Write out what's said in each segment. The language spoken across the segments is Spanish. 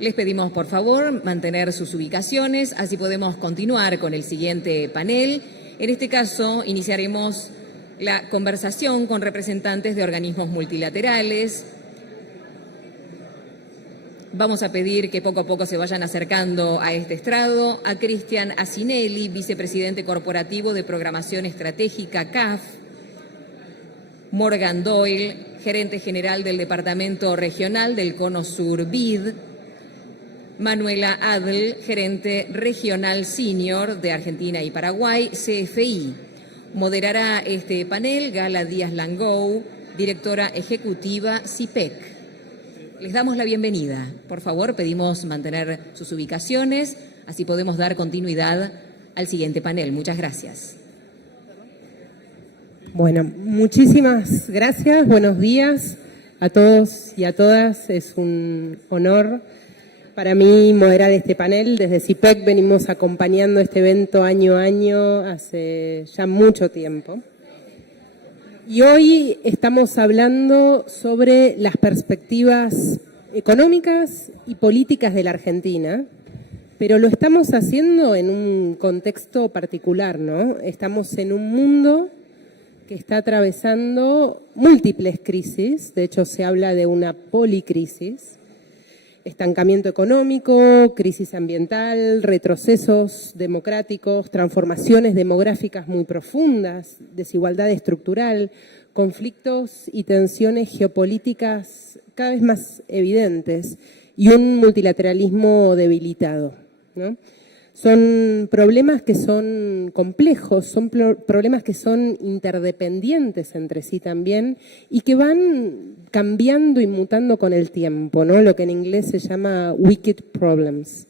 Les pedimos, por favor, mantener sus ubicaciones, así podemos continuar con el siguiente panel. En este caso, iniciaremos la conversación con representantes de organismos multilaterales. Vamos a pedir que poco a poco se vayan acercando a este estrado a Cristian Asinelli, vicepresidente corporativo de Programación Estratégica CAF, Morgan Doyle, gerente general del Departamento Regional del Cono Sur BID, Manuela Adl, gerente regional senior de Argentina y Paraguay, CFI. Moderará este panel Gala Díaz Langou, directora ejecutiva CIPEC. Les damos la bienvenida. Por favor, pedimos mantener sus ubicaciones, así podemos dar continuidad al siguiente panel. Muchas gracias. Bueno, muchísimas gracias. Buenos días a todos y a todas. Es un honor para mí moderar este panel. Desde CIPEC venimos acompañando este evento año a año hace ya mucho tiempo. Y hoy estamos hablando sobre las perspectivas económicas y políticas de la Argentina, pero lo estamos haciendo en un contexto particular, ¿no? Estamos en un mundo que está atravesando múltiples crisis, de hecho se habla de una policrisis. Estancamiento económico, crisis ambiental, retrocesos democráticos, transformaciones demográficas muy profundas, desigualdad estructural, conflictos y tensiones geopolíticas cada vez más evidentes y un multilateralismo debilitado, ¿no? Son problemas que son complejos, son problemas que son interdependientes entre sí también y que van cambiando y mutando con el tiempo, ¿no? Lo que en inglés se llama wicked problems.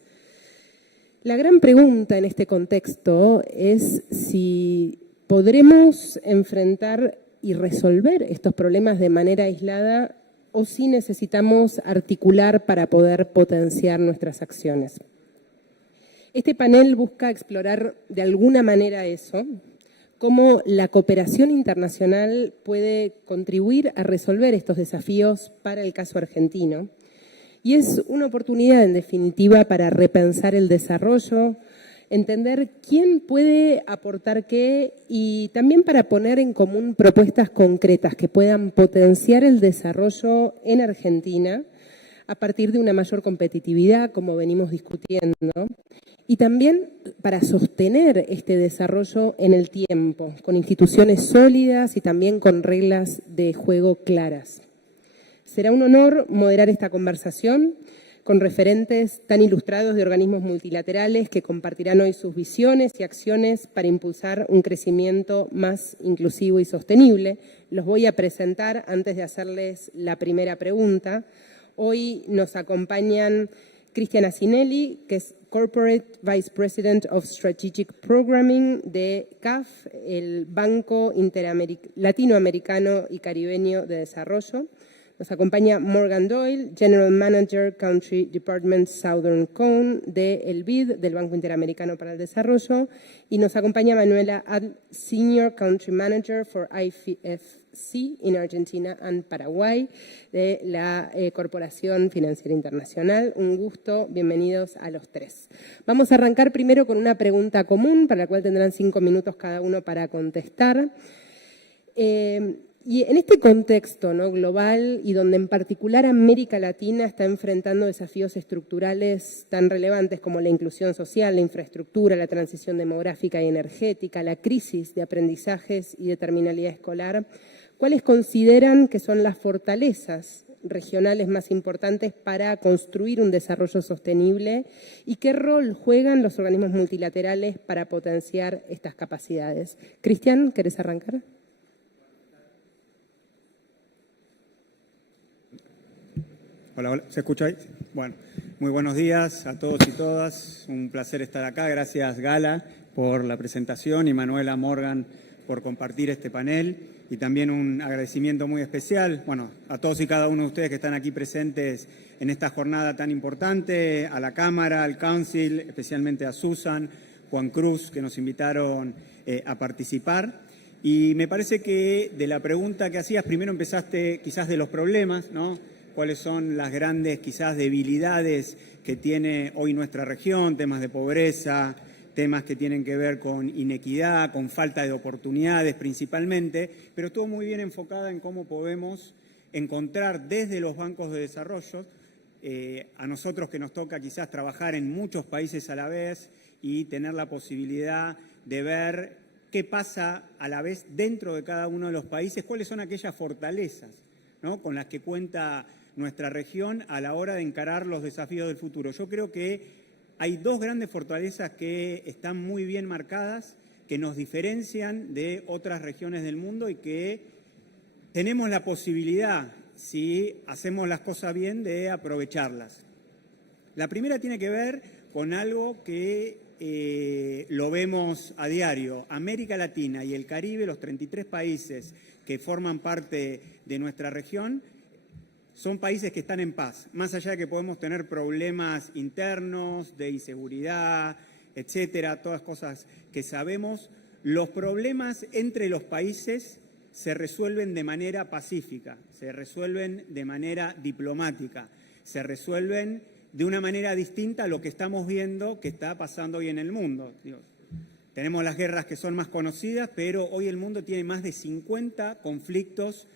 La gran pregunta en este contexto es si podremos enfrentar y resolver estos problemas de manera aislada o si necesitamos articular para poder potenciar nuestras acciones. Este panel busca explorar de alguna manera eso, cómo la cooperación internacional puede contribuir a resolver estos desafíos para el caso argentino. Y es una oportunidad, en definitiva, para repensar el desarrollo, entender quién puede aportar qué y también para poner en común propuestas concretas que puedan potenciar el desarrollo en Argentina a partir de una mayor competitividad, como venimos discutiendo, y también para sostener este desarrollo en el tiempo, con instituciones sólidas y también con reglas de juego claras. Será un honor moderar esta conversación con referentes tan ilustrados de organismos multilaterales que compartirán hoy sus visiones y acciones para impulsar un crecimiento más inclusivo y sostenible. Los voy a presentar antes de hacerles la primera pregunta. Hoy nos acompañan Cristian Asinelli, que es Corporate Vice President of Strategic Programming de CAF, el Banco Latinoamericano y Caribeño de Desarrollo. Nos acompaña Morgan Doyle, General Manager Country Department Southern Cone del BID, del Banco Interamericano para el Desarrollo. Y nos acompaña Manuela Adl, Senior Country Manager for IFC in Argentina and Paraguay, de la Corporación Financiera Internacional. Un gusto, bienvenidos a los tres. Vamos a arrancar primero con una pregunta común, para la cual tendrán 5 minutos cada uno para contestar. Y en este contexto, ¿no?, global y donde en particular América Latina está enfrentando desafíos estructurales tan relevantes como la inclusión social, la infraestructura, la transición demográfica y energética, la crisis de aprendizajes y de terminalidad escolar, ¿cuáles consideran que son las fortalezas regionales más importantes para construir un desarrollo sostenible y qué rol juegan los organismos multilaterales para potenciar estas capacidades? Cristian, ¿querés arrancar? Hola, hola, ¿se escucha ahí? Bueno, muy buenos días a todos y todas. Un placer estar acá. Gracias, Gala, por la presentación y Manuela, Morgan, por compartir este panel. Y también un agradecimiento muy especial, bueno, a todos y cada uno de ustedes que están aquí presentes en esta jornada tan importante, a la Cámara, al Council, especialmente a Susan, Juan Cruz, que nos invitaron a participar. Y me parece que de la pregunta que hacías, primero empezaste quizás de los problemas, ¿no? cuáles son las grandes quizás debilidades que tiene hoy nuestra región, temas de pobreza, temas que tienen que ver con inequidad, con falta de oportunidades principalmente, pero estuvo muy bien enfocada en cómo podemos encontrar desde los bancos de desarrollo, a nosotros que nos toca quizás trabajar en muchos países a la vez y tener la posibilidad de ver qué pasa a la vez dentro de cada uno de los países, cuáles son aquellas fortalezas, ¿no?, con las que cuenta nuestra región a la hora de encarar los desafíos del futuro. Yo creo que hay dos grandes fortalezas que están muy bien marcadas, que nos diferencian de otras regiones del mundo y que tenemos la posibilidad, si hacemos las cosas bien, de aprovecharlas. La primera tiene que ver con algo que lo vemos a diario. América Latina y el Caribe, los 33 países que forman parte de nuestra región, son países que están en paz, más allá de que podemos tener problemas internos, de inseguridad, etcétera, todas cosas que sabemos. Los problemas entre los países se resuelven de manera pacífica, se resuelven de manera diplomática, se resuelven de una manera distinta a lo que estamos viendo que está pasando hoy en el mundo. Tenemos las guerras que son más conocidas, pero hoy el mundo tiene más de 50 conflictos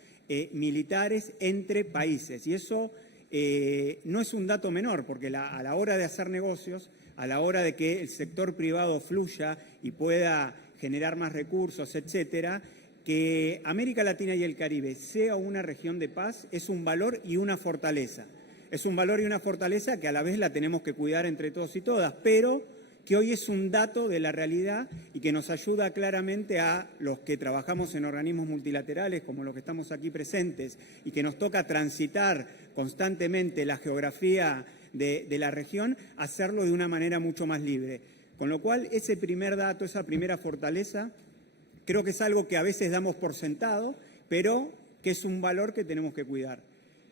militares entre países. Y eso no es un dato menor, porque a la hora de hacer negocios, a la hora de que el sector privado fluya y pueda generar más recursos, etcétera, que América Latina y el Caribe sea una región de paz es un valor y una fortaleza. Es un valor y una fortaleza que a la vez la tenemos que cuidar entre todos y todas, pero que hoy es un dato de la realidad y que nos ayuda claramente a los que trabajamos en organismos multilaterales, como los que estamos aquí presentes, y que nos toca transitar constantemente la geografía de la región, hacerlo de una manera mucho más libre. Con lo cual, ese primer dato, esa primera fortaleza, creo que es algo que a veces damos por sentado, pero que es un valor que tenemos que cuidar.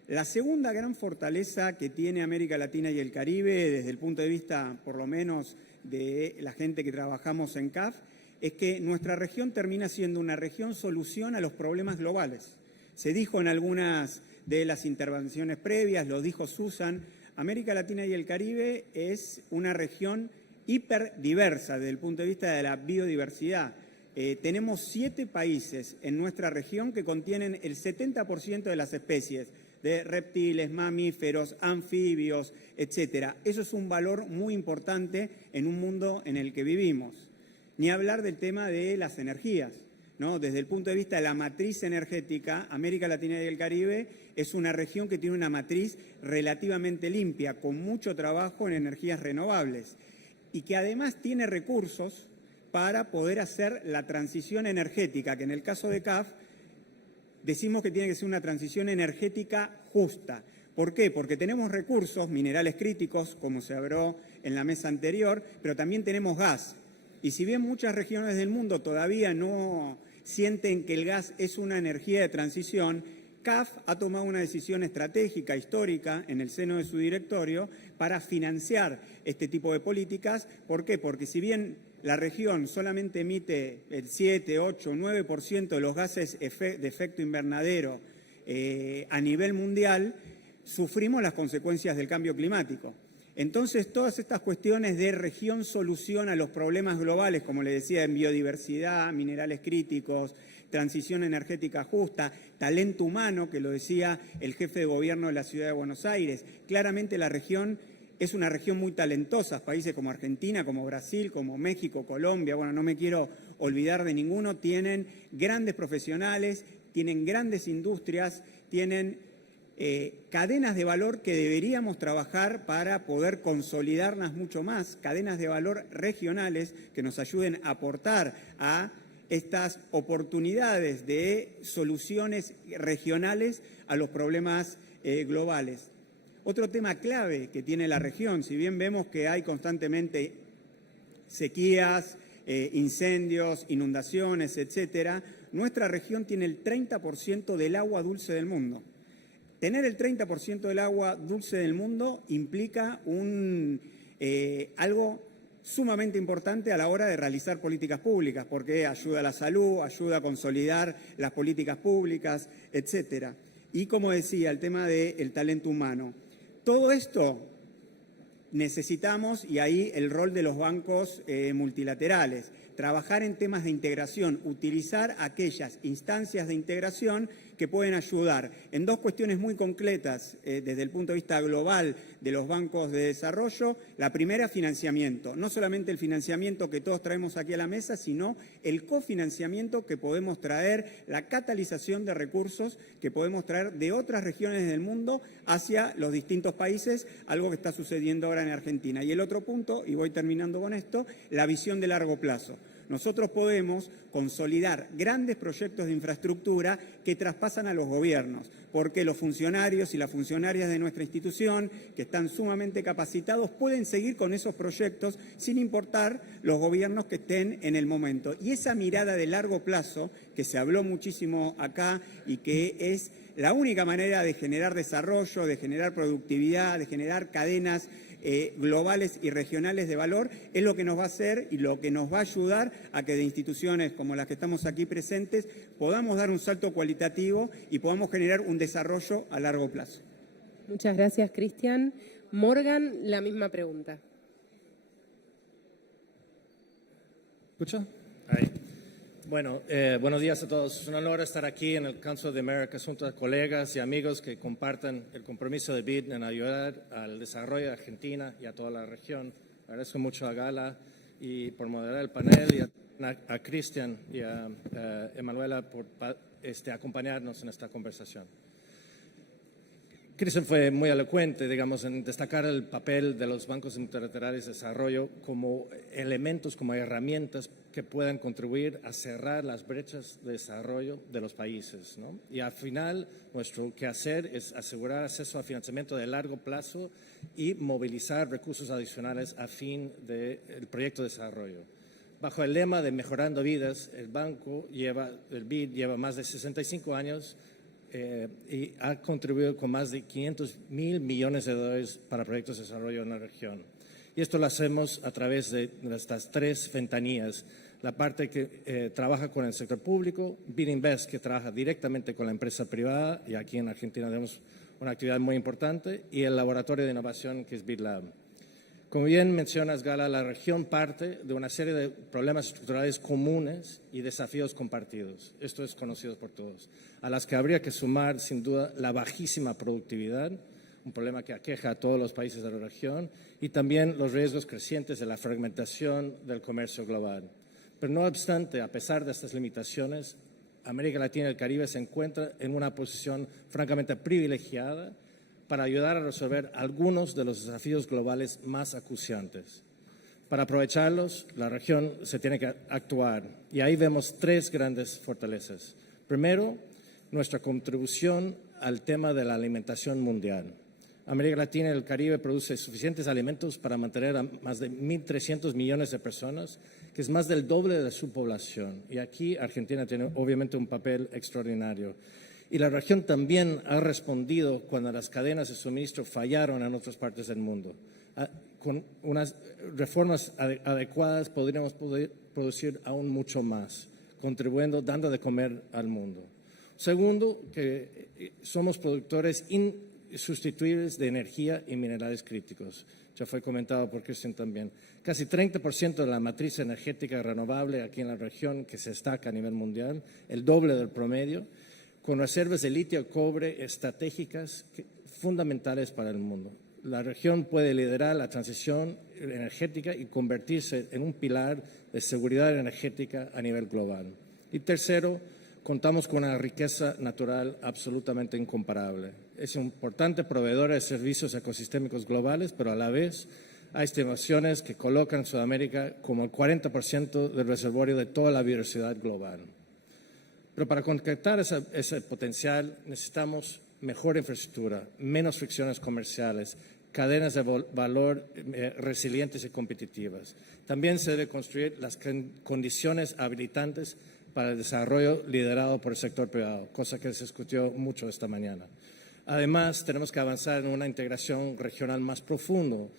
La segunda gran fortaleza que tiene América Latina y el Caribe, desde el punto de vista, por lo menos, de la gente que trabajamos en CAF, es que nuestra región termina siendo una región solución a los problemas globales. Se dijo en algunas de las intervenciones previas, lo dijo Susan, América Latina y el Caribe es una región hiperdiversa desde el punto de vista de la biodiversidad. Tenemos 7 países en nuestra región que contienen el 70% de las especies de reptiles, mamíferos, anfibios, etcétera. Eso es un valor muy importante en un mundo en el que vivimos. Ni hablar del tema de las energías, ¿no? Desde el punto de vista de la matriz energética, América Latina y el Caribe es una región que tiene una matriz relativamente limpia, con mucho trabajo en energías renovables y que además tiene recursos para poder hacer la transición energética, que en el caso de CAF decimos que tiene que ser una transición energética justa. ¿Por qué? Porque tenemos recursos, minerales críticos, como se habló en la mesa anterior, pero también tenemos gas. Y si bien muchas regiones del mundo todavía no sienten que el gas es una energía de transición, CAF ha tomado una decisión estratégica, histórica, en el seno de su directorio, para financiar este tipo de políticas. ¿Por qué? Porque si bien la región solamente emite el 7, 8, 9% de los gases de efecto invernadero a nivel mundial, sufrimos las consecuencias del cambio climático. Entonces, todas estas cuestiones de región solución a los problemas globales, como le decía, en biodiversidad, minerales críticos, transición energética justa, talento humano, que lo decía el jefe de gobierno de la Ciudad de Buenos Aires. Claramente la región es una región muy talentosa, países como Argentina, como Brasil, como México, Colombia, bueno, no me quiero olvidar de ninguno, tienen grandes profesionales, tienen grandes industrias, tienen cadenas de valor que deberíamos trabajar para poder consolidarlas mucho más, cadenas de valor regionales que nos ayuden a aportar a estas oportunidades de soluciones regionales a los problemas globales. Otro tema clave que tiene la región, si bien vemos que hay constantemente sequías, incendios, inundaciones, etcétera, nuestra región tiene el 30% del agua dulce del mundo. Tener el 30% del agua dulce del mundo implica algo sumamente importante a la hora de realizar políticas públicas, porque ayuda a la salud, ayuda a consolidar las políticas públicas, etcétera. Y como decía, el tema del talento humano. Todo esto necesitamos, y ahí el rol de los bancos multilaterales, trabajar en temas de integración, utilizar aquellas instancias de integración que pueden ayudar en dos cuestiones muy concretas desde el punto de vista global de los bancos de desarrollo. La primera, financiamiento. No solamente el financiamiento que todos traemos aquí a la mesa, sino el cofinanciamiento que podemos traer, la catalización de recursos que podemos traer de otras regiones del mundo hacia los distintos países, algo que está sucediendo ahora en Argentina. Y el otro punto, y voy terminando con esto, la visión de largo plazo. Nosotros podemos consolidar grandes proyectos de infraestructura que traspasan a los gobiernos, porque los funcionarios y las funcionarias de nuestra institución, que están sumamente capacitados, pueden seguir con esos proyectos sin importar los gobiernos que estén en el momento. Y esa mirada de largo plazo, que se habló muchísimo acá y que es la única manera de generar desarrollo, de generar productividad, de generar cadenas globales y regionales de valor, es lo que nos va a hacer y lo que nos va a ayudar a que de instituciones como las que estamos aquí presentes podamos dar un salto cualitativo y podamos generar un desarrollo a largo plazo. Muchas gracias, Cristian. Morgan, la misma pregunta. ¿Escucha? Ahí. Bueno, buenos días a todos. Es un honor estar aquí en el Council of the Americas junto a colegas y amigos que compartan el compromiso de BID en ayudar al desarrollo de Argentina y a toda la región. Agradezco mucho a Gala y por moderar el panel y a Cristian y a Emanuela por acompañarnos en esta conversación. Cristian fue muy elocuente, digamos, en destacar el papel de los bancos multilaterales de desarrollo como elementos, como herramientas que puedan contribuir a cerrar las brechas de desarrollo de los países, ¿no? Y al final, nuestro quehacer es asegurar acceso a financiamiento de largo plazo y movilizar recursos adicionales a fin del proyecto de desarrollo. Bajo el lema de Mejorando Vidas, el BID lleva más de 65 años y ha contribuido con más de 500.000 millones de dólares para proyectos de desarrollo en la región. Y esto lo hacemos a través de nuestras tres ventanillas. La parte que trabaja con el sector público, BID Invest, que trabaja directamente con la empresa privada, y aquí en Argentina tenemos una actividad muy importante, y el laboratorio de innovación, que es BID Lab. Como bien mencionas, Gala, la región parte de una serie de problemas estructurales comunes y desafíos compartidos. Esto es conocido por todos, a las que habría que sumar, sin duda, la bajísima productividad, un problema que aqueja a todos los países de la región, y también los riesgos crecientes de la fragmentación del comercio global. Pero no obstante, a pesar de estas limitaciones, América Latina y el Caribe se encuentran en una posición francamente privilegiada para ayudar a resolver algunos de los desafíos globales más acuciantes. Para aprovecharlos, la región se tiene que actuar, y ahí vemos tres grandes fortalezas. Primero, nuestra contribución al tema de la alimentación mundial. América Latina y el Caribe produce suficientes alimentos para mantener a más de 1.300 millones de personas, que es más del doble de su población. Y aquí Argentina tiene obviamente un papel extraordinario. Y la región también ha respondido cuando las cadenas de suministro fallaron en otras partes del mundo. Con unas reformas adecuadas podríamos poder producir aún mucho más, contribuyendo, dando de comer al mundo. Segundo, que somos productores insustituibles de energía y minerales críticos. Ya fue comentado por Cristian también. Casi 30% de la matriz energética renovable aquí en la región, que se destaca a nivel mundial, el doble del promedio, con reservas de litio y cobre estratégicas fundamentales para el mundo. La región puede liderar la transición energética y convertirse en un pilar de seguridad energética a nivel global. Y tercero, contamos con una riqueza natural absolutamente incomparable. Es un importante proveedor de servicios ecosistémicos globales, pero a la vez hay estimaciones que colocan Sudamérica como el 40% del reservorio de toda la biodiversidad global. Pero para concretar ese potencial necesitamos mejor infraestructura, menos fricciones comerciales, cadenas de valor resilientes y competitivas. También se debe construir las condiciones habilitantes para el desarrollo liderado por el sector privado, cosa que se discutió mucho esta mañana. Además, tenemos que avanzar en una integración regional más profundo.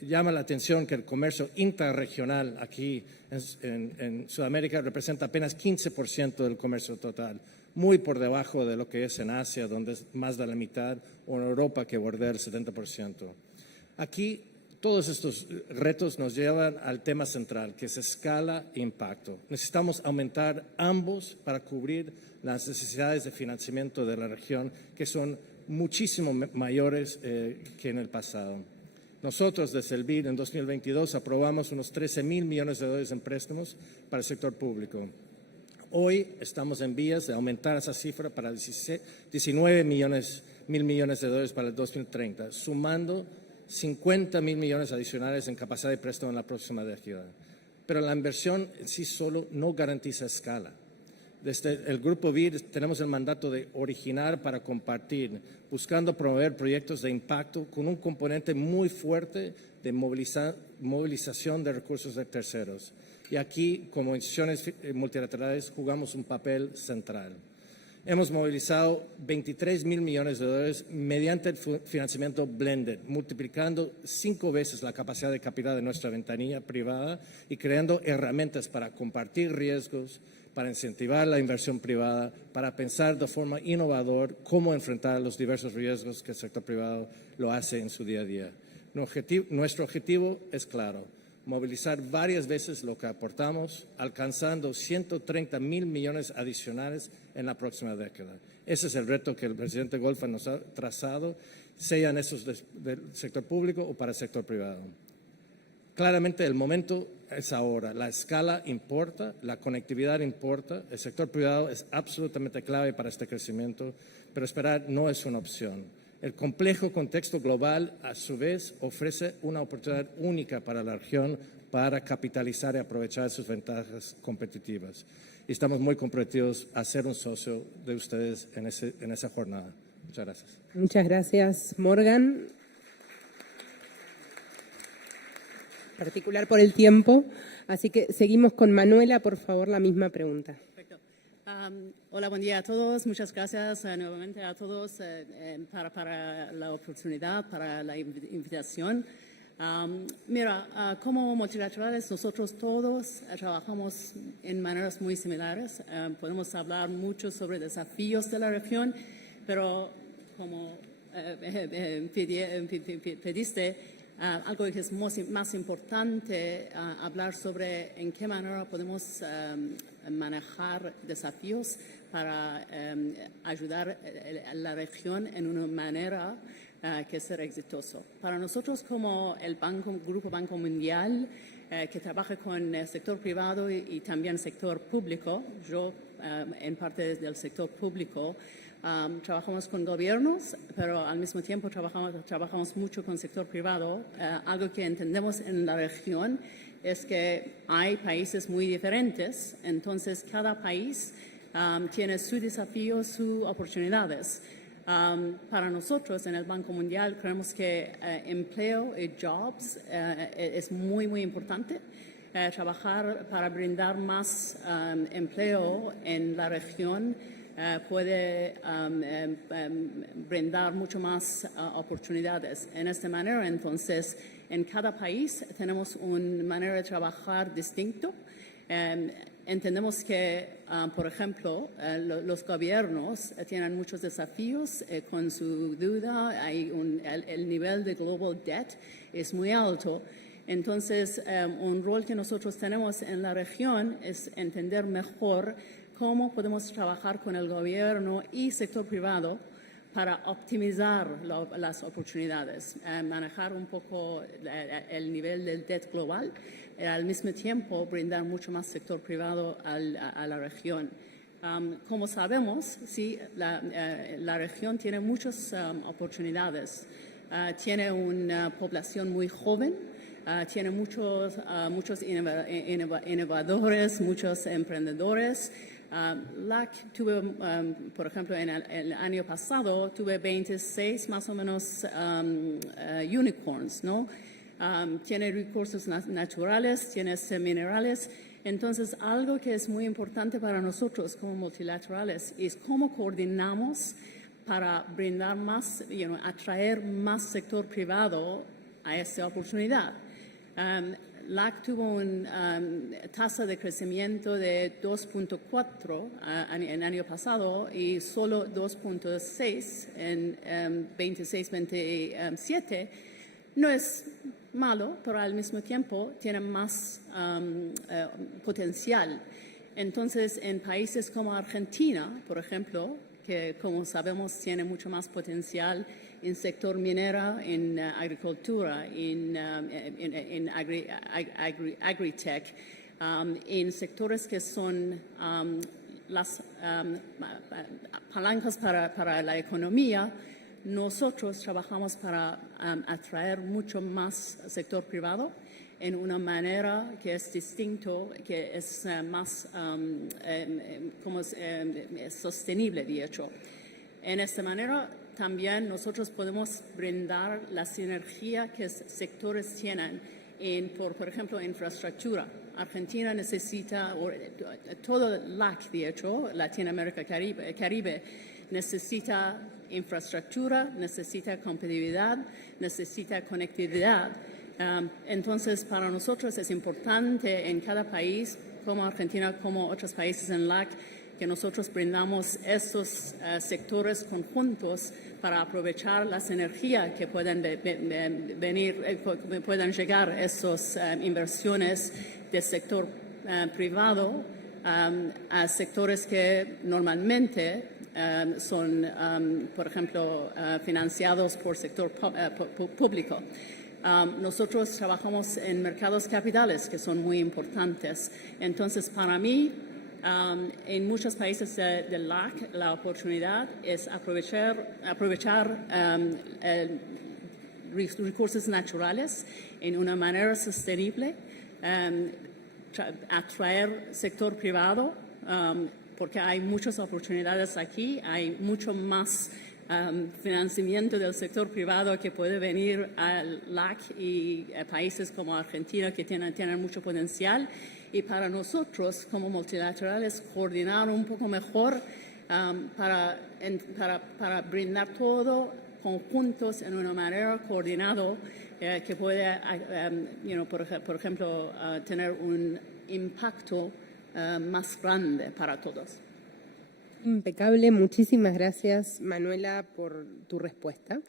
Llama la atención que el comercio intrarregional aquí en Sudamérica representa apenas 15% del comercio total, muy por debajo de lo que es en Asia, donde es más de la mitad, o en Europa, que bordea el 70%. Aquí, todos estos retos nos llevan al tema central, que es escala e impacto. Necesitamos aumentar ambos para cubrir las necesidades de financiamiento de la región, que son muchísimo mayores que en el pasado. Nosotros, desde el BID, en 2022, aprobamos unos 13.000 millones de dólares en préstamos para el sector público. Hoy estamos en vías de aumentar esa cifra para 19.000 millones de dólares para el 2030, sumando 50.000 millones adicionales en capacidad de préstamo en la próxima década. Pero la inversión en sí solo no garantiza escala. Desde el Grupo BID tenemos el mandato de originar para compartir, buscando promover proyectos de impacto con un componente muy fuerte de movilización de recursos de terceros. Y aquí, como instituciones multilaterales, jugamos un papel central. Hemos movilizado 23.000 millones de dólares mediante el financiamiento blended, multiplicando 5 veces la capacidad de capital de nuestra ventanilla privada y creando herramientas para compartir riesgos, para incentivar la inversión privada, para pensar de forma innovadora cómo enfrentar los diversos riesgos que el sector privado lo hace en su día a día. Nuestro objetivo es claro: movilizar varias veces lo que aportamos, alcanzando 130.000 millones adicionales en la próxima década. Ese es el reto que el presidente Goldfein nos ha trazado, sean esos del sector público o para el sector privado. Claramente el momento es ahora, la escala importa, la conectividad importa, el sector privado es absolutamente clave para este crecimiento, pero esperar no es una opción. El complejo contexto global, a su vez, ofrece una oportunidad única para la región para capitalizar y aprovechar sus ventajas competitivas. Y estamos muy comprometidos a ser un socio de ustedes en esa jornada. Muchas gracias. Muchas gracias, Morgan. En particular por el tiempo. Así que seguimos con Manuela, por favor, la misma pregunta. Perfecto. Hola, buen día a todos. Muchas gracias nuevamente a todos para la oportunidad, para la invitación. Como multilaterales, nosotros todos trabajamos en maneras muy similares. Podemos hablar mucho sobre desafíos de la región, pero como pediste, algo que es más importante, hablar sobre en qué manera podemos manejar desafíos para ayudar a la región en una manera que sea exitoso. Para nosotros, como el Grupo Banco Mundial, que trabaja con el sector privado y también el sector público, yo en parte del sector público, trabajamos con gobiernos, pero al mismo tiempo trabajamos mucho con el sector privado. Algo que entendemos en la región es que hay países muy diferentes, entonces cada país tiene sus desafíos, sus oportunidades. Para nosotros en el Banco Mundial creemos que empleo y jobs es muy, muy importante. Trabajar para brindar más empleo en la región puede brindar mucho más oportunidades. En esta manera, entonces, en cada país tenemos una manera de trabajar distinto. Entendemos que, por ejemplo, los gobiernos tienen muchos desafíos con su deuda. El nivel de global debt es muy alto. Entonces, un rol que nosotros tenemos en la región es entender mejor cómo podemos trabajar con el gobierno y sector privado para optimizar las oportunidades, manejar un poco el nivel del debt global, al mismo tiempo brindar mucho más sector privado a la región. Como sabemos, sí, la región tiene muchas oportunidades. Tiene una población muy joven, tiene muchos innovadores, muchos emprendedores. Tuve, por ejemplo, en el año pasado, tuve 26 más o menos unicorns, ¿no? Tiene recursos naturales, tiene minerales. Entonces, algo que es muy importante para nosotros como multilaterales es cómo coordinamos para brindar más, atraer más sector privado a esta oportunidad. LAC tuvo una tasa de crecimiento de 2.4 en año pasado y solo 2.6 en 26-27. No es malo, pero al mismo tiempo tiene más potencial. Entonces, en países como Argentina, por ejemplo, que como sabemos tiene mucho más potencial en sector minero, en agricultura, en agritech, en sectores que son las palancas para la economía. Nosotros trabajamos para atraer mucho más sector privado en una manera que es distinto, que es más sostenible, de hecho. En esta manera también nosotros podemos brindar la sinergia que sectores tienen por ejemplo, infraestructura. Argentina necesita, todo LAC, de hecho, Latinoamérica, Caribe, necesita infraestructura, necesita competitividad, necesita conectividad. Entonces, para nosotros es importante en cada país, como Argentina, como otros países en LAC, que nosotros brindamos estos sectores conjuntos para aprovechar las energías que pueden puedan llegar esas inversiones del sector privado a sectores que normalmente son, por ejemplo, financiados por sector público. Nosotros trabajamos en mercados capitales que son muy importantes. Entonces, para mí, en muchos países del LAC, la oportunidad es aprovechar recursos naturales en una manera sostenible, atraer sector privado, porque hay muchas oportunidades aquí, hay mucho más financiamiento del sector privado que puede venir al LAC y a países como Argentina que tienen mucho potencial. Y para nosotros, como multilaterales, coordinar un poco mejor para brindar todo conjuntos en una manera coordinada que pueda, por ejemplo, tener un impacto más grande para todos. Impecable. Muchísimas gracias, Manuela, por tu respuesta.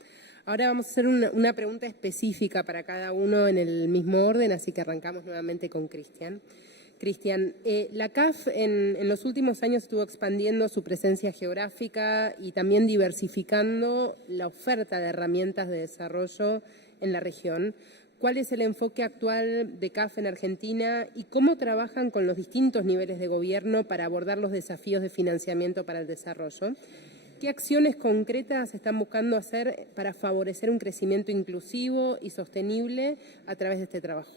Ahora vamos a hacer una pregunta específica para cada uno en el mismo orden, así que arrancamos nuevamente con Cristian. Cristian, la CAF en los últimos años estuvo expandiendo su presencia geográfica y también diversificando la oferta de herramientas de desarrollo en la región. ¿Cuál es el enfoque actual de CAF en Argentina y cómo trabajan con los distintos niveles de gobierno para abordar los desafíos de financiamiento para el desarrollo? ¿Qué acciones concretas están buscando hacer para favorecer un crecimiento inclusivo y sostenible a través de este trabajo?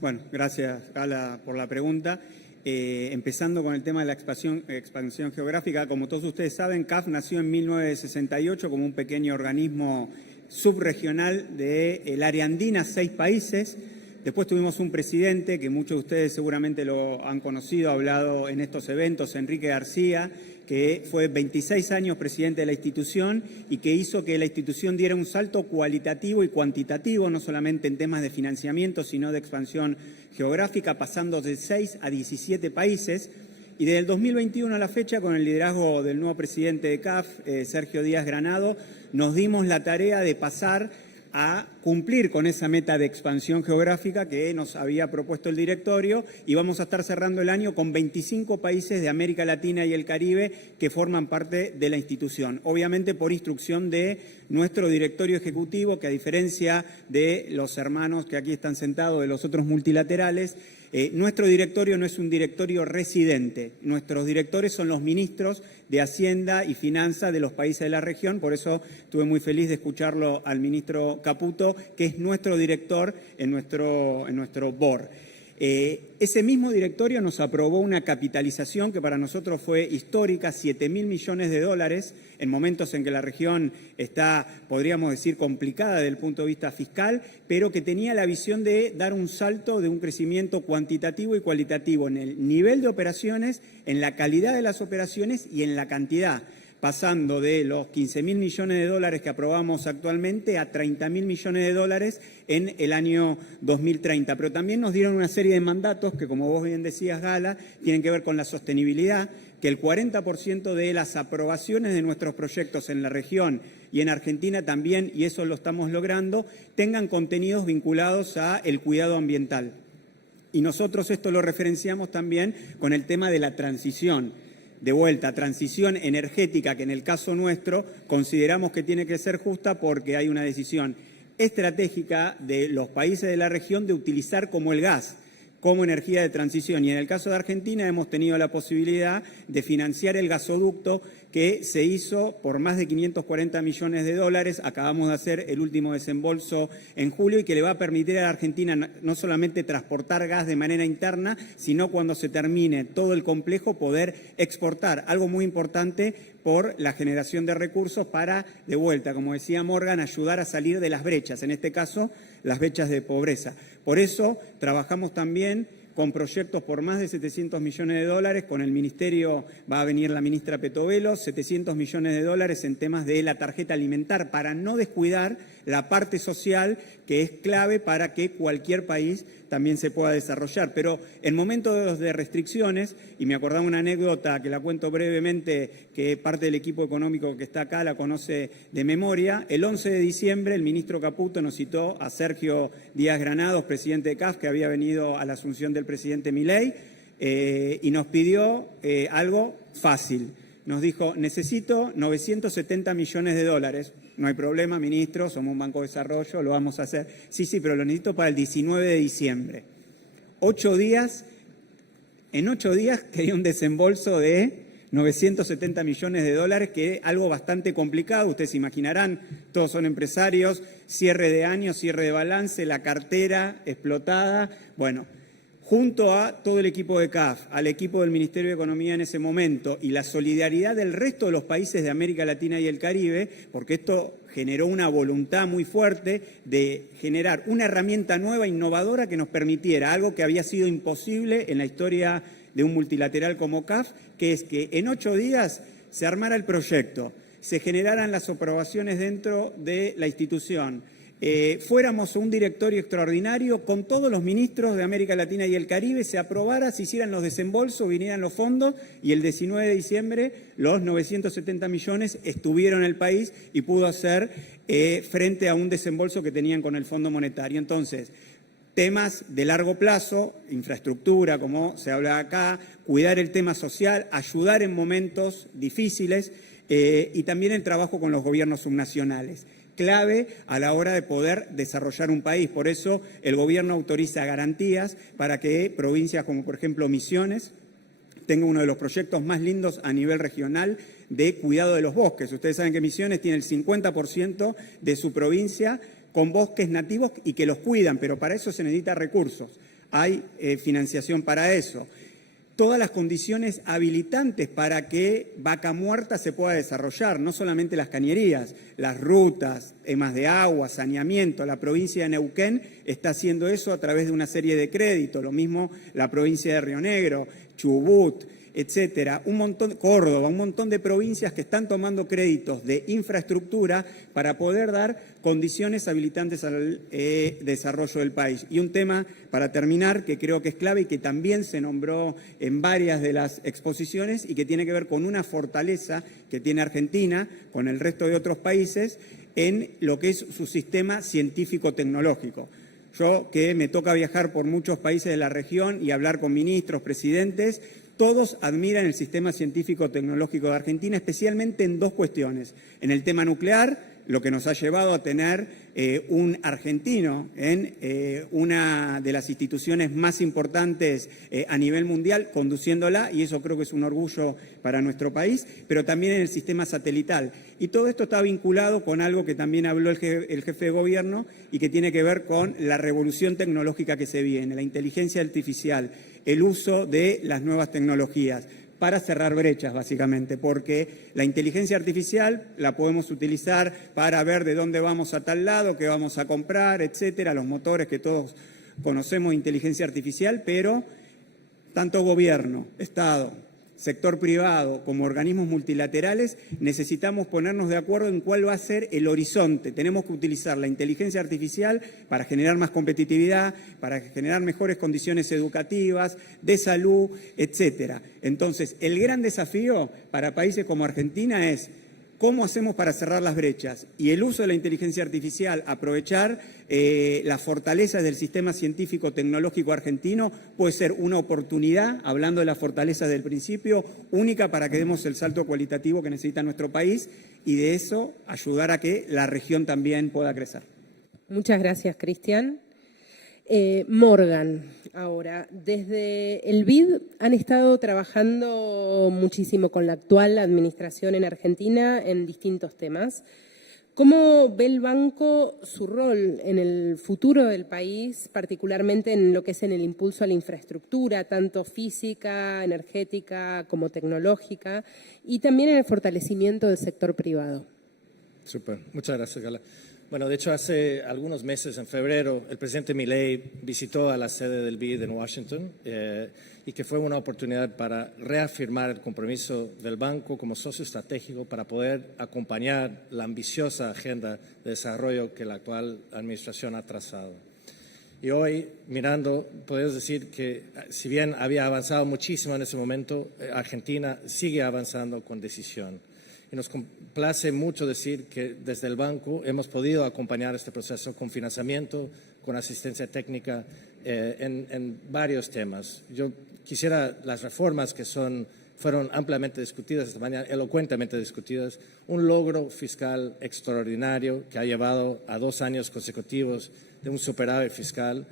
Bueno, gracias, Gala, por la pregunta. Empezando con el tema de la expansión geográfica, como todos ustedes saben, CAF nació en 1968 como un pequeño organismo subregional del área andina, 6 países. Después tuvimos un presidente que muchos de ustedes seguramente lo han conocido, ha hablado en estos eventos, Enrique García, que fue 26 años presidente de la institución y que hizo que la institución diera un salto cualitativo y cuantitativo, no solamente en temas de financiamiento, sino de expansión geográfica, pasando de 6 a 17 países. Y desde el 2021 a la fecha, con el liderazgo del nuevo presidente de CAF, Sergio Díaz Granado, nos dimos la tarea de pasar a cumplir con esa meta de expansión geográfica que nos había propuesto el directorio, y vamos a estar cerrando el año con 25 países de América Latina y el Caribe que forman parte de la institución. Obviamente por instrucción de nuestro directorio ejecutivo, que a diferencia de los hermanos que aquí están sentados de los otros multilaterales, nuestro directorio no es un directorio residente. Nuestros directores son los ministros de Hacienda y Finanzas de los países de la región. Por eso estuve muy feliz de escucharlo al ministro Caputo, que es nuestro director en nuestro board. Ese mismo directorio nos aprobó una capitalización que para nosotros fue histórica, $7.000 millones, en momentos en que la región está, podríamos decir, complicada desde el punto de vista fiscal, pero que tenía la visión de dar un salto de un crecimiento cuantitativo y cualitativo en el nivel de operaciones, en la calidad de las operaciones y en la cantidad. pasando de los 15.000 millones de dólares que aprobamos actualmente a 30.000 millones de dólares en el año 2030. Pero también nos dieron una serie de mandatos que, como vos bien decías, Gala, tienen que ver con la sostenibilidad, que el 40% de las aprobaciones de nuestros proyectos en la región y en Argentina también, y eso lo estamos logrando, tengan contenidos vinculados a el cuidado ambiental. Y nosotros esto lo referenciamos también con el tema de la transición. De vuelta, transición energética, que en el caso nuestro consideramos que tiene que ser justa porque hay una decisión estratégica de los países de la región de utilizar como el gas, como energía de transición. Y en el caso de Argentina hemos tenido la posibilidad de financiar el gasoducto que se hizo por más de 540 millones de dólares. Acabamos de hacer el último desembolso en julio y que le va a permitir a la Argentina no solamente transportar gas de manera interna, sino cuando se termine todo el complejo poder exportar. Algo muy importante por la generación de recursos para, de vuelta, como decía Morgan, ayudar a salir de las brechas, en este caso las brechas de pobreza. Por eso trabajamos también con proyectos por más de 700 millones de dólares. Con el Ministerio va a venir la ministra Petovelo, 700 millones de dólares en temas de la tarjeta alimentar, para no descuidar la parte social, que es clave para que cualquier país también se pueda desarrollar. Pero en momentos de restricciones, y me acordaba una anécdota que la cuento brevemente, que parte del equipo económico que está acá la conoce de memoria, el 11 de diciembre el ministro Caputo nos citó a Sergio Díaz Granados, presidente de CAF, que había venido a la asunción del presidente Milei, y nos pidió algo fácil. Nos dijo: necesito 970 millones de dólares. No hay problema, ministro, somos un banco de desarrollo, lo vamos a hacer. Sí, pero lo necesito para el 19 de diciembre. En 8 días quería un desembolso de 970 millones de dólares, que es algo bastante complicado. Ustedes se imaginarán, todos son empresarios, cierre de año, cierre de balance, la cartera explotada. Bueno, junto a todo el equipo de CAF, al equipo del Ministerio de Economía en ese momento y la solidaridad del resto de los países de América Latina y el Caribe, porque esto generó una voluntad muy fuerte de generar una herramienta nueva, innovadora, que nos permitiera algo que había sido imposible en la historia de un multilateral como CAF, que es que en 8 días se armara el proyecto, se generaran las aprobaciones dentro de la institución, fuéramos un directorio extraordinario con todos los ministros de América Latina y el Caribe, se aprobara, se hicieran los desembolsos, vinieran los fondos, y el 19 de diciembre los 970 millones estuvieron en el país y pudo hacer frente a un desembolso que tenían con el Fondo Monetario. Entonces, temas de largo plazo, infraestructura, como se habla acá, cuidar el tema social, ayudar en momentos difíciles, y también el trabajo con los gobiernos subnacionales, clave a la hora de poder desarrollar un país. Por eso el gobierno autoriza garantías para que provincias como, por ejemplo, Misiones tenga uno de los proyectos más lindos a nivel regional de cuidado de los bosques. Ustedes saben que Misiones tiene el 50% de su provincia con bosques nativos y que los cuidan, pero para eso se necesita recursos. Hay financiación para eso. Todas las condiciones habilitantes para que Vaca Muerta se pueda desarrollar, no solamente las cañerías, las rutas, temas de agua, saneamiento. La provincia de Neuquén está haciendo eso a través de una serie de créditos, lo mismo la provincia de Río Negro, Chubut, etcétera, Córdoba, un montón de provincias que están tomando créditos de infraestructura para poder dar condiciones habilitantes al desarrollo del país. Y un tema, para terminar, que creo que es clave y que también se nombró en varias de las exposiciones y que tiene que ver con una fortaleza que tiene Argentina con el resto de otros países en lo que es su sistema científico-tecnológico. Yo, que me toca viajar por muchos países de la región y hablar con ministros, presidentes, todos admiran el sistema científico-tecnológico de Argentina, especialmente en dos cuestiones. En el tema nuclear, lo que nos ha llevado a tener un argentino en una de las instituciones más importantes a nivel mundial, conduciéndola, y eso creo que es un orgullo para nuestro país, pero también en el sistema satelital. Y todo esto está vinculado con algo que también habló el jefe de gobierno y que tiene que ver con la revolución tecnológica que se viene, la inteligencia artificial, el uso de las nuevas tecnologías para cerrar brechas, básicamente, porque la inteligencia artificial la podemos utilizar para ver de dónde vamos a tal lado, qué vamos a comprar, etcétera, los motores que todos conocemos de inteligencia artificial, pero tanto gobierno, Estado, sector privado como organismos multilaterales, necesitamos ponernos de acuerdo en cuál va a ser el horizonte. Tenemos que utilizar la inteligencia artificial para generar más competitividad, para generar mejores condiciones educativas, de salud, etcétera. Entonces, el gran desafío para países como Argentina es ¿cómo hacemos para cerrar las brechas? Y el uso de la inteligencia artificial, aprovechar las fortalezas del sistema científico-tecnológico argentino, puede ser una oportunidad, hablando de las fortalezas del principio, única para que demos el salto cualitativo que necesita nuestro país y de eso ayudar a que la región también pueda crecer. Muchas gracias, Cristian. Morgan, ahora, desde el BID han estado trabajando muchísimo con la actual administración en Argentina en distintos temas. ¿Cómo ve el banco su rol en el futuro del país, particularmente en lo que es en el impulso a la infraestructura, tanto física, energética como tecnológica, y también en el fortalecimiento del sector privado? Súper, muchas gracias, Gala. Bueno, de hecho, hace algunos meses, en febrero, el presidente Milei visitó a la sede del BID en Washington y que fue una oportunidad para reafirmar el compromiso del banco como socio estratégico para poder acompañar la ambiciosa agenda de desarrollo que la actual administración ha trazado. Y hoy, mirando, podemos decir que si bien había avanzado muchísimo en ese momento, Argentina sigue avanzando con decisión. Y nos complace mucho decir que desde el banco hemos podido acompañar este proceso con financiamiento, con asistencia técnica en varios temas. Yo quisiera las reformas que fueron ampliamente discutidas esta mañana, elocuentemente discutidas, un logro fiscal extraordinario que ha llevado a 2 años consecutivos de un superávit fiscal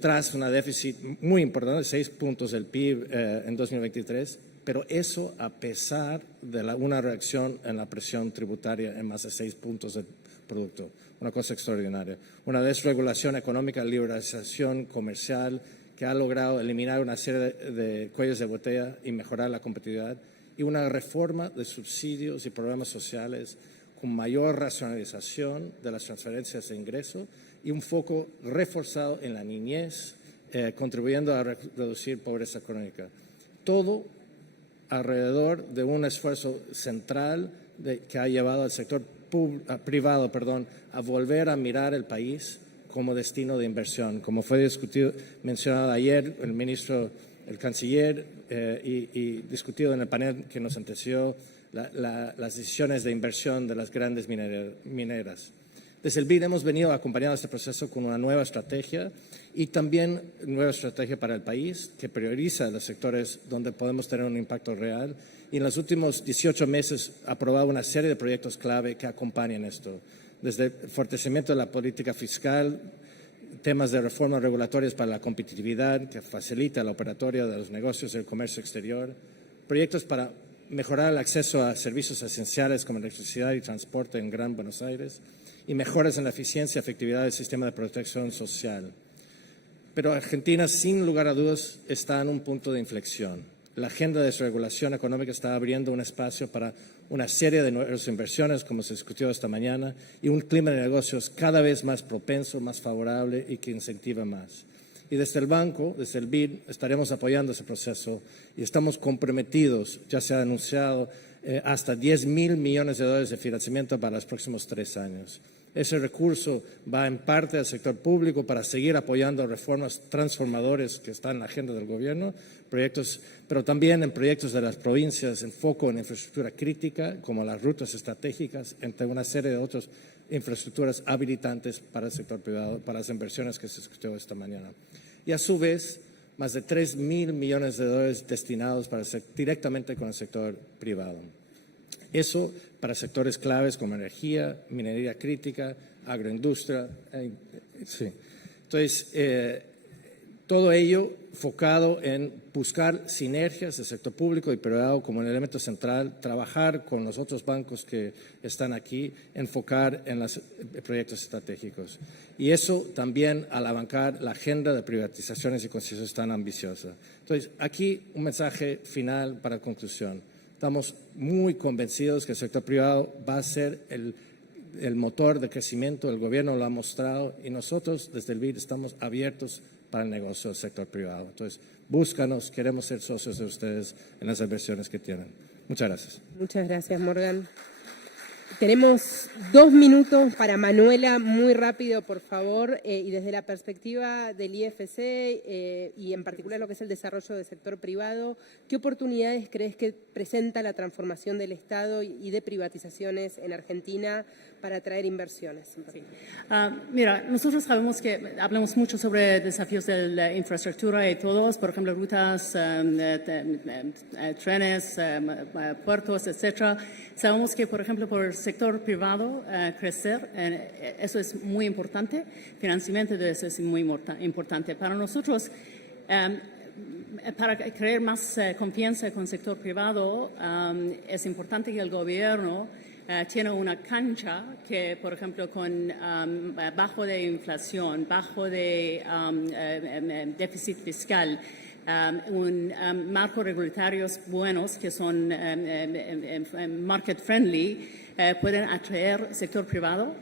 tras una déficit muy importante, 6 puntos del PIB en 2023. Pero eso a pesar de una reacción en la presión tributaria en más de 6 puntos del producto, una cosa extraordinaria. Una desregulación económica, liberalización comercial que ha logrado eliminar una serie de cuellos de botella y mejorar la competitividad y una reforma de subsidios y programas sociales con mayor racionalización de las transferencias de ingreso y un foco reforzado en la niñez, contribuyendo a reducir pobreza crónica. Todo alrededor de un esfuerzo central que ha llevado al sector privado a volver a mirar el país como destino de inversión. Como fue mencionado ayer, el canciller, y discutido en el panel que nos antecedió, las decisiones de inversión de las grandes mineras. Desde el BID hemos venido acompañando este proceso con una nueva estrategia y también nueva estrategia para el país que prioriza los sectores donde podemos tener un impacto real y en los últimos 18 meses ha aprobado una serie de proyectos clave que acompañan esto, desde el fortalecimiento de la política fiscal, temas de reformas regulatorias para la competitividad que facilita la operatoria de los negocios del comercio exterior, proyectos para mejorar el acceso a servicios esenciales como electricidad y transporte en Gran Buenos Aires, y mejoras en la eficiencia y efectividad del sistema de protección social. Pero Argentina, sin lugar a dudas, está en un punto de inflexión. La agenda de desregulación económica está abriendo un espacio para una serie de nuevas inversiones, como se discutió esta mañana, y un clima de negocios cada vez más propenso, más favorable y que incentiva más. Y desde el banco, desde el BID, estaremos apoyando ese proceso y estamos comprometidos, ya se ha anunciado, hasta $10.000 millones de financiamiento para los próximos 3 años. Ese recurso va en parte al sector público para seguir apoyando reformas transformadoras que están en la agenda del gobierno, pero también en proyectos de las provincias, en foco en infraestructura crítica, como las rutas estratégicas, entre una serie de otras infraestructuras habilitantes para el sector privado, para las inversiones que se discutió esta mañana. Y a su vez, más de $3.000 millones destinados directamente con el sector privado. Eso para sectores claves como energía, minería crítica, agroindustria. Sí. Entonces, todo ello enfocado en buscar sinergias del sector público y privado como un elemento central, trabajar con los otros bancos que están aquí, enfocar en los proyectos estratégicos. Y eso también al avanzar la agenda de privatizaciones y concesiones tan ambiciosa. Entonces, aquí un mensaje final para conclusión. Estamos muy convencidos que el sector privado va a ser el motor de crecimiento, el gobierno lo ha mostrado y nosotros desde el BID estamos abiertos para el negocio del sector privado. Entonces, búscanos, queremos ser socios de ustedes en las inversiones que tienen. Muchas gracias. Muchas gracias, Morgan. Tenemos 2 minutos para Manuela, muy rápido, por favor, y desde la perspectiva del IFC y en particular lo que es el desarrollo del sector privado, ¿qué oportunidades crees que presenta la transformación del Estado y de privatizaciones en Argentina para atraer inversiones? Sí. Mira, nosotros sabemos que hablamos mucho sobre desafíos de la infraestructura y todos, por ejemplo, rutas, trenes, puertos, etcétera. Sabemos que, por ejemplo, por el sector privado crecer, eso es muy importante. Financiamiento de eso es muy importante. Para nosotros, para crear más confianza con el sector privado, es importante que el gobierno tiene una cancha que, por ejemplo, con bajo de inflación, bajo de déficit fiscal, un marco regularios buenos que son market friendly, pueden atraer sector privado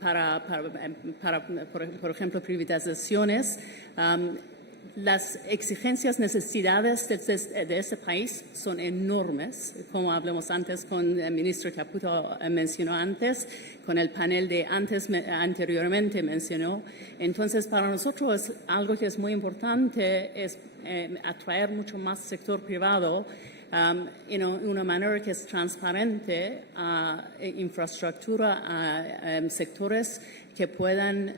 para por ejemplo, privatizaciones. Las exigencias, necesidades de este país son enormes, como hablamos antes con el ministro Caputo mencionó antes, con el panel de anteriormente mencionó. Entonces, para nosotros algo que es muy importante es atraer mucho más sector privado en una manera que es transparente a infraestructura, a sectores que puedan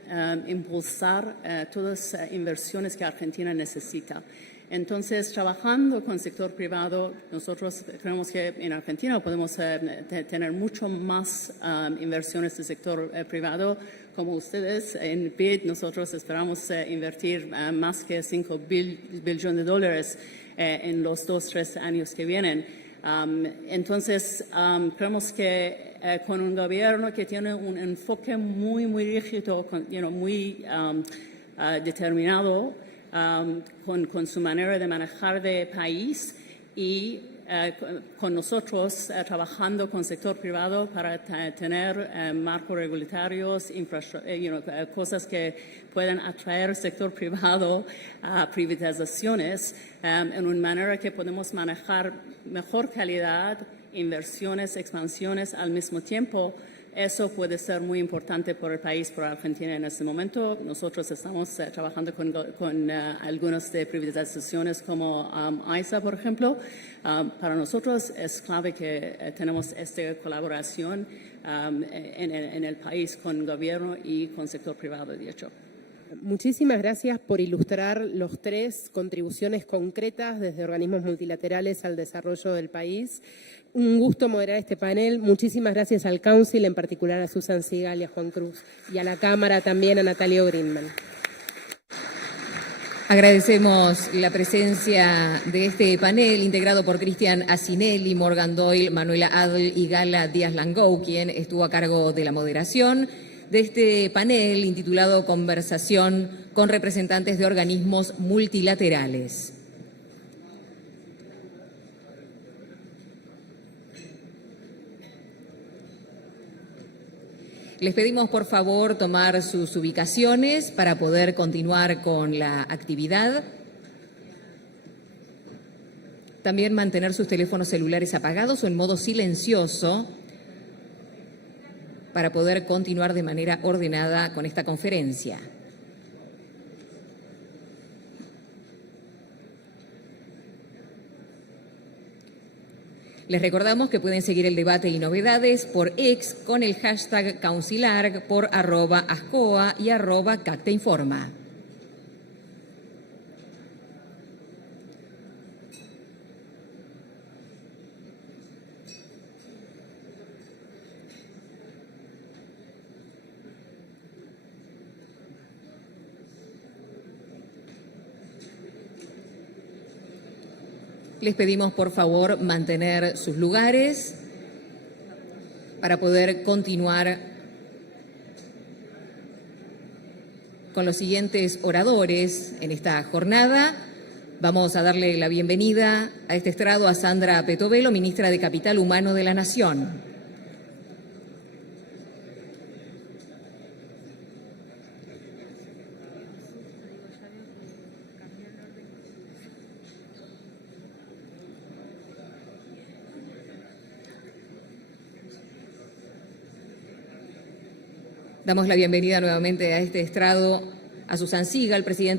impulsar todas las inversiones que Argentina necesita. Entonces, trabajando con el sector privado, nosotros creemos que en Argentina podemos tener mucho más inversiones del sector privado. Como ustedes, en BID nosotros esperamos invertir más que $5 billones en los 2-3 años que vienen. Entonces, creemos que con un gobierno que tiene un enfoque muy rígido, muy determinado con su manera de manejar de país y con nosotros trabajando con el sector privado para tener marcos regulatorios, cosas que puedan atraer al sector privado a privatizaciones en una manera que podemos manejar mejor calidad, inversiones, expansiones al mismo tiempo. Eso puede ser muy importante por el país, por Argentina en este momento. Nosotros estamos trabajando con algunas de privatizaciones como AISA, por ejemplo. Para nosotros es clave que tenemos esta colaboración en el país con el gobierno y con el sector privado, de hecho. Muchísimas gracias por ilustrar los 3 contribuciones concretas desde organismos multilaterales al desarrollo del país. Un gusto moderar este panel. Muchísimas gracias al Council, en particular a Susan Sigal y a Juan Cruz, y a la Cámara también, a Natalio Greenman. Agradecemos la presencia de este panel integrado por Cristian Asinelli, Morgan Doyle, Manuela Adl y Gala Díaz-Langou, quien estuvo a cargo de la moderación de este panel intitulado Conversación con representantes de organismos multilaterales. Les pedimos, por favor, tomar sus ubicaciones para poder continuar con la actividad. También mantener sus teléfonos celulares apagados o en modo silencioso para poder continuar de manera ordenada con esta conferencia. Les recordamos que pueden seguir el debate y novedades por X con el hashtag Councilarg, por @ascoa y @cacteinforma. Les pedimos, por favor, mantener sus lugares para poder continuar con los siguientes oradores en esta jornada. Vamos a darle la bienvenida a este estrado a Sandra Petovelo, ministra de Capital Humano de la Nación. Damos la bienvenida nuevamente a este estrado a Susan Sigal, presidenta